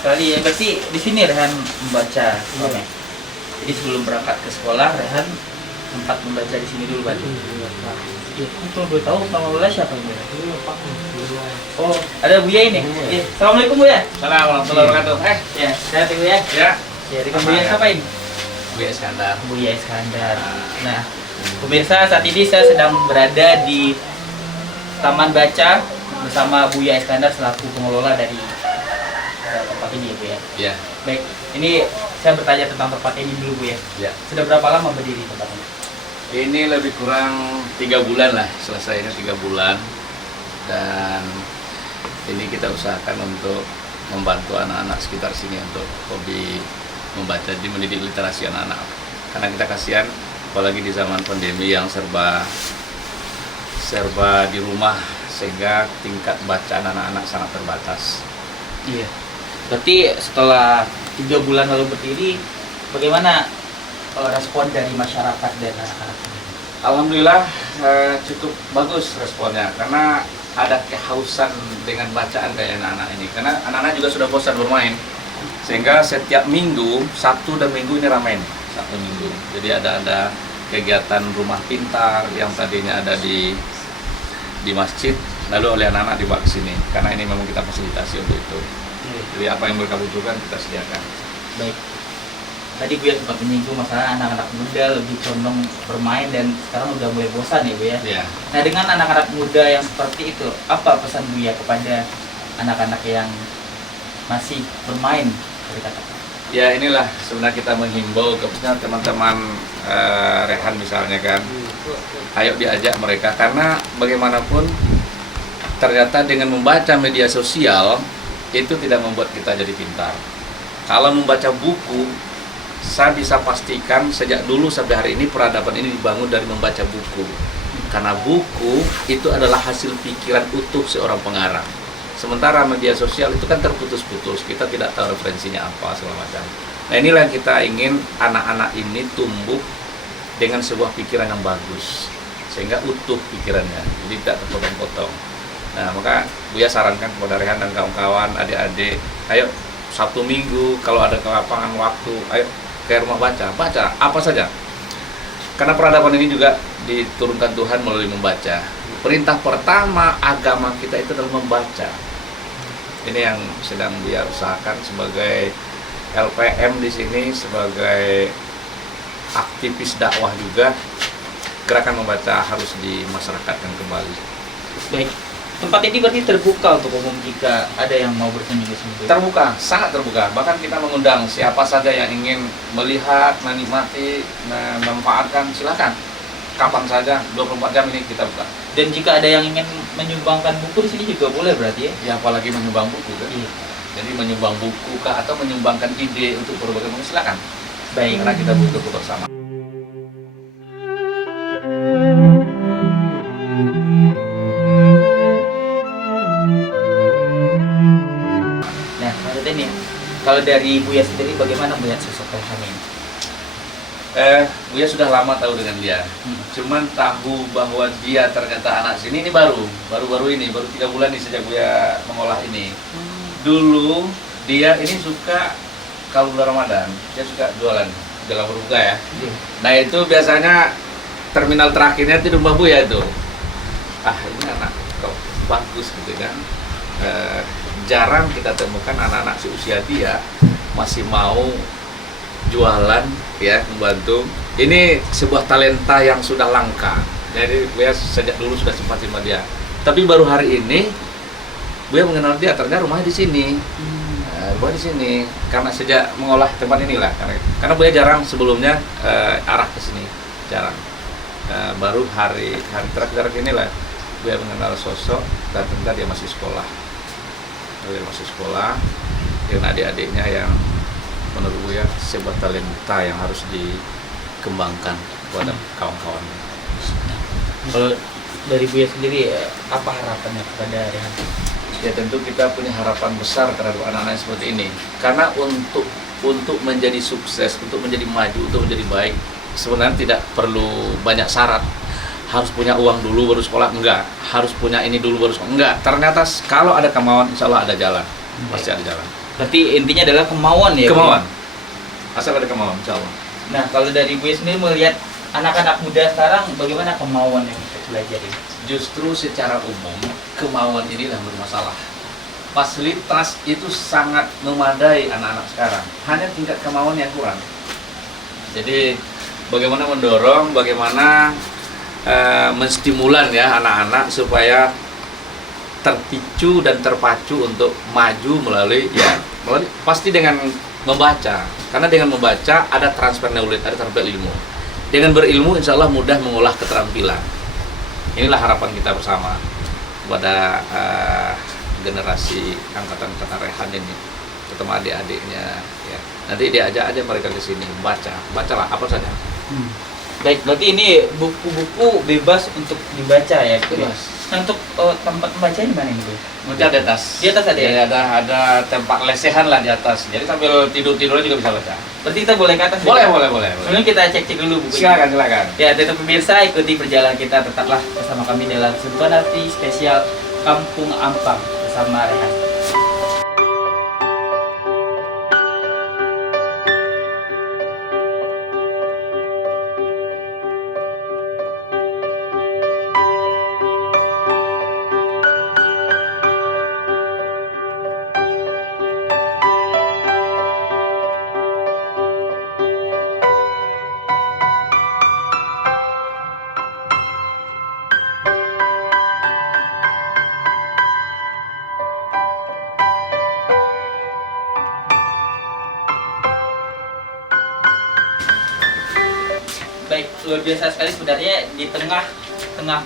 sekali ya. Berarti di sini Rehan membaca. Iya. Jadi sebelum berangkat ke sekolah, Rehan sempat membaca di sini dulu, Pak. Iya. Kalau boleh tahu nama Buya siapa ini? Oh, ada Buya ini. Iya. Assalamualaikum Buya. Assalamualaikum warahmatullahi wabarakatuh. Ya, sehat ya Buya. Ya. Ya, dengan Buya siapa ini? Buya Iskandar. Buya Iskandar. Nah, pemirsa, saat ini saya sedang berada di Taman Baca bersama Buya Iskandar selaku pengelola dari tempat ini ya Bu ya. Iya. Baik, ini saya bertanya tentang tempat ini dulu Bu ya. Iya. Sudah berapa lama berdiri tempat ini? Ini lebih kurang 3 bulan lah, selesainya 3 bulan. Dan ini kita usahakan untuk membantu anak-anak sekitar sini untuk hobi membaca, di mendidik literasi anak-anak. Karena kita kasihan, apalagi di zaman pandemi yang serba di rumah, sehingga tingkat bacaan anak-anak sangat terbatas. Iya. Berarti setelah 3 bulan lalu berdiri, bagaimana respon dari masyarakat dan anak-anak? Alhamdulillah cukup bagus responnya, karena ada kehausan dengan bacaan kayak anak-anak ini. Karena anak-anak juga sudah bosan bermain, sehingga setiap minggu, Sabtu dan Minggu ini ramai. Sabtu Minggu, jadi ada kegiatan rumah pintar yang tadinya ada di masjid, lalu oleh anak-anak dibawa ke sini, karena ini memang kita fasilitasi untuk itu. Jadi apa yang mereka butuhkan kita sediakan. Baik. Tadi Bu ya sempat menyinggung masalah anak-anak muda lebih condong bermain dan sekarang udah mulai bosan ya Bu ya. Ya. Nah, dengan anak-anak muda yang seperti itu, apa pesan Bu ya kepada anak-anak yang masih bermain seperti kata? Ya, inilah sebenarnya kita menghimbau kepada teman-teman Rehan misalnya kan, ayo diajak mereka, karena bagaimanapun ternyata dengan membaca media sosial itu tidak membuat kita jadi pintar. Kalau membaca buku, saya bisa pastikan sejak dulu sampai hari ini peradaban ini dibangun dari membaca buku. Karena buku itu adalah hasil pikiran utuh seorang pengarang. Sementara media sosial itu kan terputus-putus, kita tidak tahu referensinya apa segala macam. Nah, inilah yang kita ingin anak-anak ini tumbuh dengan sebuah pikiran yang bagus, sehingga utuh pikirannya, jadi tidak terpotong-potong. Nah, maka Buya sarankan kepada Rehan dan kawan-kawan, adik-adik, ayo Sabtu Minggu kalau ada kelapangan waktu, ayo ke rumah baca apa saja. Karena peradaban ini juga diturunkan Tuhan melalui membaca. Perintah pertama agama kita itu adalah membaca. Ini yang sedang Buya usahakan sebagai LPM di sini, sebagai aktivis dakwah juga. Gerakan membaca harus dimasyarakatkan kembali. Baik. Tempat ini berarti terbuka untuk umum jika ada yang mau berkunjung ke sini. Terbuka, sangat terbuka. Bahkan kita mengundang siapa saja yang ingin melihat, menikmati, memanfaatkan, silakan. Kapan saja, 24 jam ini kita buka. Dan jika ada yang ingin menyumbangkan buku di sini juga boleh berarti ya? Ya, apalagi menyumbang buku kan. Iya. Jadi menyumbang buku kah atau menyumbangkan ide untuk berbagai macam, silakan. Baik. Karena kita butuh bersama. Nah, maksudnya nih, kalau dari Buya sendiri bagaimana melihat sosok Rehan ini? Buya sudah lama tahu dengan dia. Cuman tahu bahwa dia ternyata anak sini ini baru 3 bulan nih sejak Buya mengolah ini. Dulu dia ini suka kalau bulan Ramadan, dia suka jualan berbuka ya. Nah, itu biasanya terminal terakhirnya itu rumah Buya itu. Ini anak kok bagus gitu kan. Jarang kita temukan anak-anak seusia dia masih mau jualan ya, membantu. Ini sebuah talenta yang sudah langka. Jadi Buya sejak dulu sudah simpati sama dia. Tapi baru hari ini Buya mengenal dia, ternyata rumahnya di sini. Rumah di sini karena sejak mengolah tempat inilah. Karena Buya jarang sebelumnya arah ke sini, jarang. Baru hari terakhir inilah Buya mengenal sosok, dan ternyata dia masih sekolah. Dia masih sekolah dengan adik-adiknya yang menurut Buya sebuah talenta yang harus dikembangkan kepada kawan-kawan. Kalau dari Buya sendiri, apa harapannya kepada Rehan? Ya, tentu kita punya harapan besar terhadap anak-anak seperti ini. Karena untuk menjadi sukses, untuk menjadi maju, untuk menjadi baik, sebenarnya tidak perlu banyak syarat. Harus punya uang dulu baru sekolah, enggak. Harus punya ini dulu baru sekolah, enggak. Ternyata kalau ada kemauan, insya Allah ada jalan. Pasti ada jalan. Berarti intinya adalah kemauan ya. Bu? Kemauan. Asal ada kemauan, insya Allah. Nah, kalau dari Buya sendiri melihat anak-anak muda sekarang bagaimana kemauan yang untuk belajar ini? Justru secara umum kemauan inilah bermasalah. Fasilitas itu sangat memadai anak-anak sekarang, hanya tingkat kemauan yang kurang. Jadi bagaimana mendorong, bagaimana menstimulan ya anak-anak supaya terpicu dan terpacu untuk maju melalui pasti dengan membaca. Karena dengan membaca ada transfer knowledge, ada transfer ilmu. Dengan berilmu insya Allah mudah mengolah keterampilan. Inilah harapan kita bersama kepada generasi angkatan Rehan ini, terutama adik-adiknya. Ya. Nanti diajak aja mereka ke sini bacalah apa saja. Baik, berarti ini buku-buku bebas untuk dibaca ya, Bu? Bebas. Nah, untuk tempat membaca di mana ini, Bu? Baca di atas. Di atas ada ya? Jadi ada tempat lesehan lah di atas. Jadi sambil tidur-tiduran juga bisa baca. Berarti kita boleh ke atas? Boleh, ya? boleh. Sebelum kita cek-cek dulu bukunya. Silakan. Ya, tetap pemirsa ikuti perjalanan kita, tetaplah bersama kami dalam Sentuhan Arti spesial Kampung Ampang bersama Rehan. Baik, luar biasa sekali sebenarnya di tengah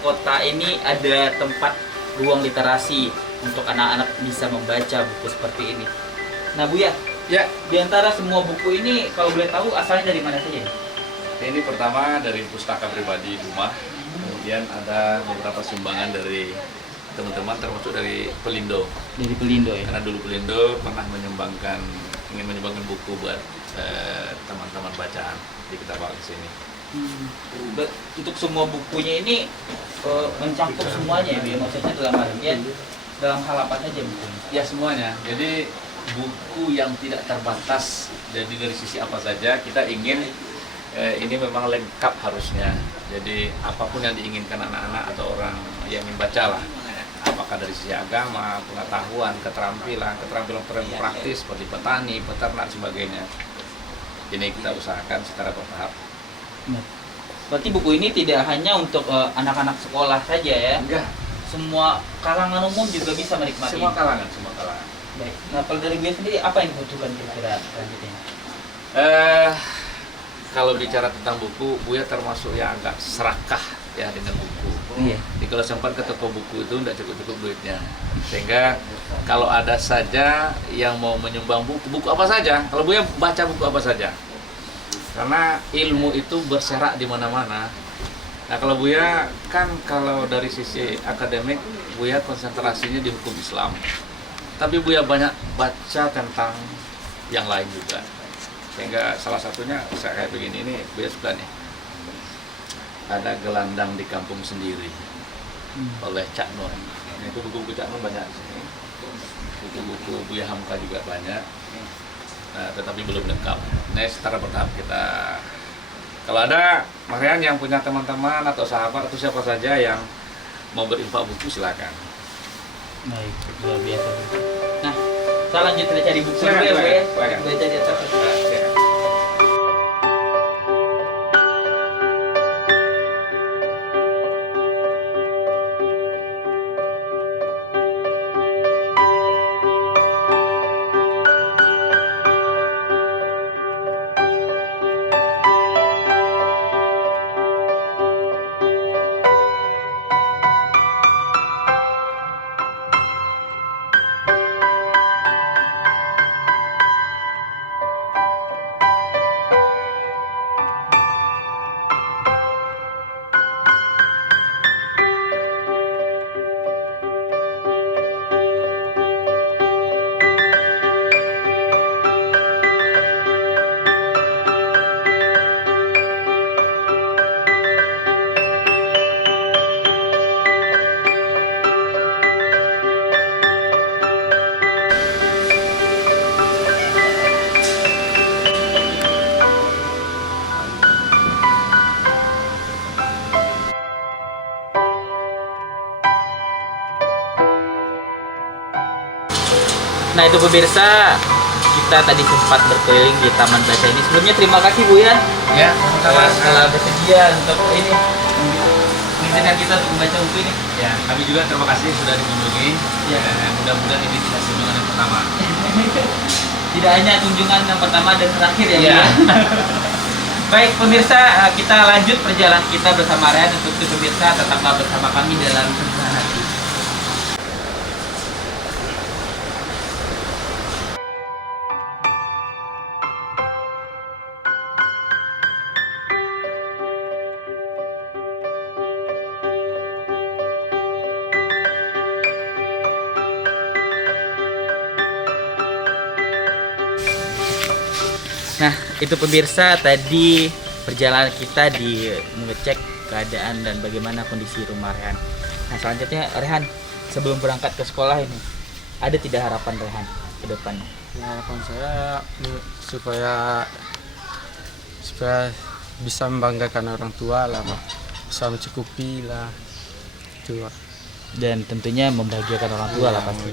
kota ini ada tempat ruang literasi untuk anak-anak bisa membaca buku seperti ini. Nah, Bu ya, di antara semua buku ini kalau boleh tahu asalnya dari mana saja? Ini pertama dari pustaka pribadi rumah. Kemudian ada beberapa sumbangan dari teman-teman termasuk dari Pelindo. Dari Pelindo ya. Karena dulu Pelindo pernah ingin menyumbangkan buku buat teman-teman bacaan. Jadi kita bawa ke sini. Untuk semua bukunya ini mencakup semuanya ya, Bu ya? Maksudnya dalam hal apa saja bukunya? Ya semuanya. Jadi buku yang tidak terbatas. Jadi dari sisi apa saja kita ingin ini memang lengkap harusnya. Jadi apapun yang diinginkan anak-anak atau orang yang ingin baca lah. Apakah dari sisi agama, pengetahuan, keterampilan praktis seperti petani, peternak, sebagainya. Ini kita usahakan secara bertahap. Nah, berarti buku ini tidak hanya untuk anak-anak sekolah saja ya? Enggak. Semua kalangan umum juga bisa menikmati. Semua kalangan. Baik. Nah, kalau dari Buya sendiri apa yang dibutuhkan kira-kira selanjutnya? Kalau bicara tentang buku, Buya termasuk yang agak serakah ya dengan buku. Iya. Jadi kalau sempat ke toko buku itu tidak cukup duitnya. Sehingga kalau ada saja yang mau menyumbang buku apa saja, kalau Buya baca buku apa saja. Karena ilmu itu berserak di mana-mana. Nah kalau Buya kan kalau dari sisi akademik, Buya konsentrasinya di hukum Islam. Tapi Buya banyak baca tentang yang lain juga. Sehingga salah satunya saya kayak begini, ini Buya suka nih. Ada Gelandang di Kampung Sendiri oleh Cak Nun. Ini buku-buku Cak Nun banyak di sini. Buku-buku Buya Hamka juga banyak. Nah, tetapi belum lengkap. Nah, secara bertahap kita. Kalau ada Marian yang punya teman-teman atau sahabat atau siapa saja yang mau berinfak buku, silakan. Baik, luar biasa. Nah, kita lanjut cari buku dulu ya, Bu ya. Silakan. Baca di atas. Silakan. Nah itu pemirsa, kita tadi sempat berkeliling di Taman Baca ini. Sebelumnya terima kasih Bu ya, Ya, telah bersedia untuk ini mengizinkan kita untuk membaca buku ini. Ya, kami juga terima kasih sudah dikunjungi. Ya. Mudah-mudahan ini tidak kunjungan yang pertama. Tidak hanya kunjungan yang pertama dan terakhir ya. Bu, Ya. ya. Baik pemirsa, kita lanjut perjalanan kita bersama Rehan. Untuk itu pemirsa tetaplah bersama kami dalam Sentuhan Hati. Nah, itu pemirsa tadi perjalanan kita di mengecek keadaan dan bagaimana kondisi rumah Rehan. Nah, selanjutnya Rehan, sebelum berangkat ke sekolah ini, ada tidak harapan Rehan ke depannya? Ya, harapan saya supaya bisa membanggakan orang tua lah, Pak. Bisa mencukupi lah, itu, Pak. Dan tentunya membahagiakan orang tua lah Ya, pasti.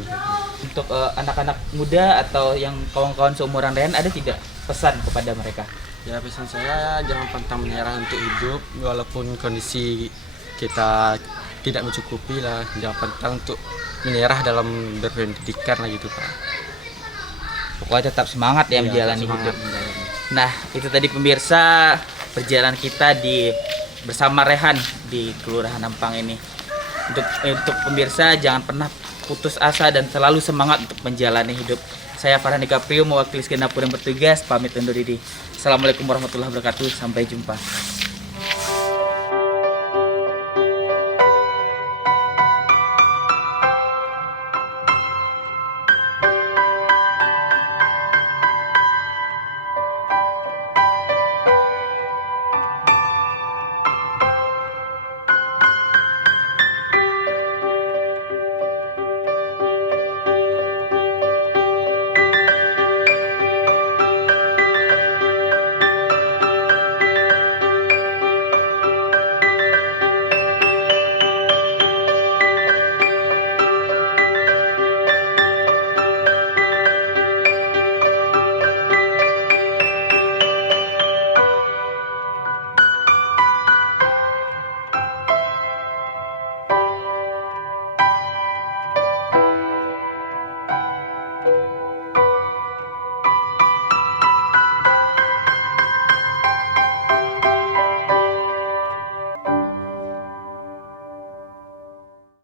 Untuk anak-anak muda atau yang kawan-kawan seumuran Rehan, ada tidak pesan kepada mereka? Ya, pesan saya jangan pantang menyerah untuk hidup walaupun kondisi kita tidak mencukupi lah, jangan pantang untuk menyerah dalam berpendidikan lah gitu, Pak. Pokoknya tetap semangat ya Iya, menjalani semangat hidup. menjalani. Nah, itu tadi pemirsa perjalanan kita bersama Rehan di Kelurahan Ampang ini. Untuk pemirsa jangan pernah putus asa dan selalu semangat untuk menjalani hidup. Saya Farhan Dikaprio mewakili segenap yang bertugas pamit undur diri. Assalamualaikum warahmatullahi wabarakatuh. Sampai jumpa.